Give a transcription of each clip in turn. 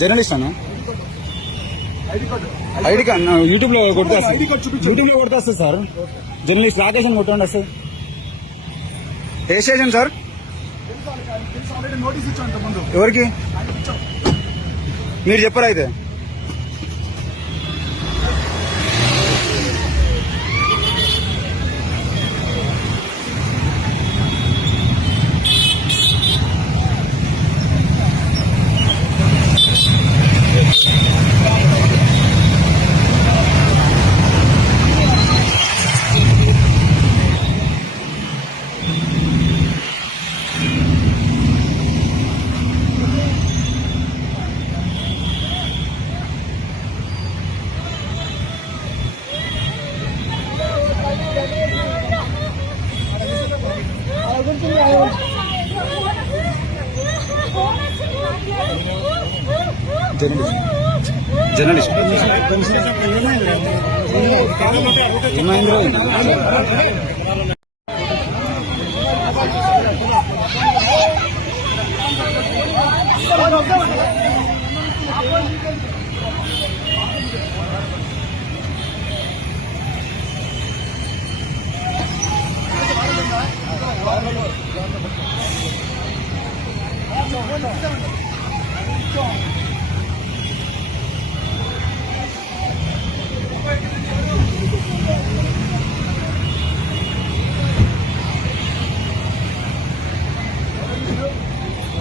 Journalist అన్న ID card YouTube లో కొడితే వస్తుంది సార్. జర్నలిస్ట్ రాకేష్ అని కొట్టండి వస్తుంది. ఏ స్టేషన్ సార్? ఎవరికి మీరు చెప్పారు అయితే?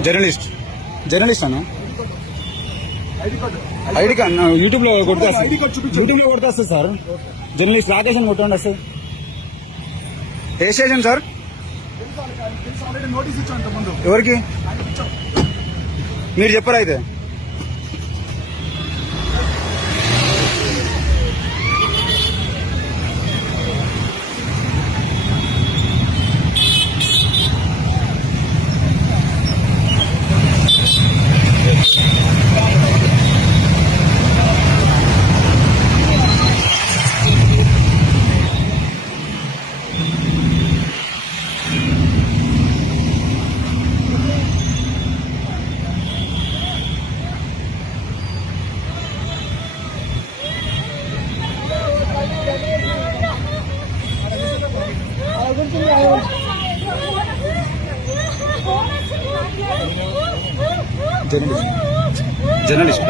జర్నలిస్ట్ జర్నలిస్ట్ అన్న ఐడి కార్డ్ యూట్యూబ్ లో కొడితే వస్తుంది సార్. జర్నలిస్ట్ రాకేష్ అని కొట్టండి వస్తుంది. ఏ స్టేషన్ సార్? ఎవరికి మీరు చెప్పారు అయితే? జర్నలిస్ట్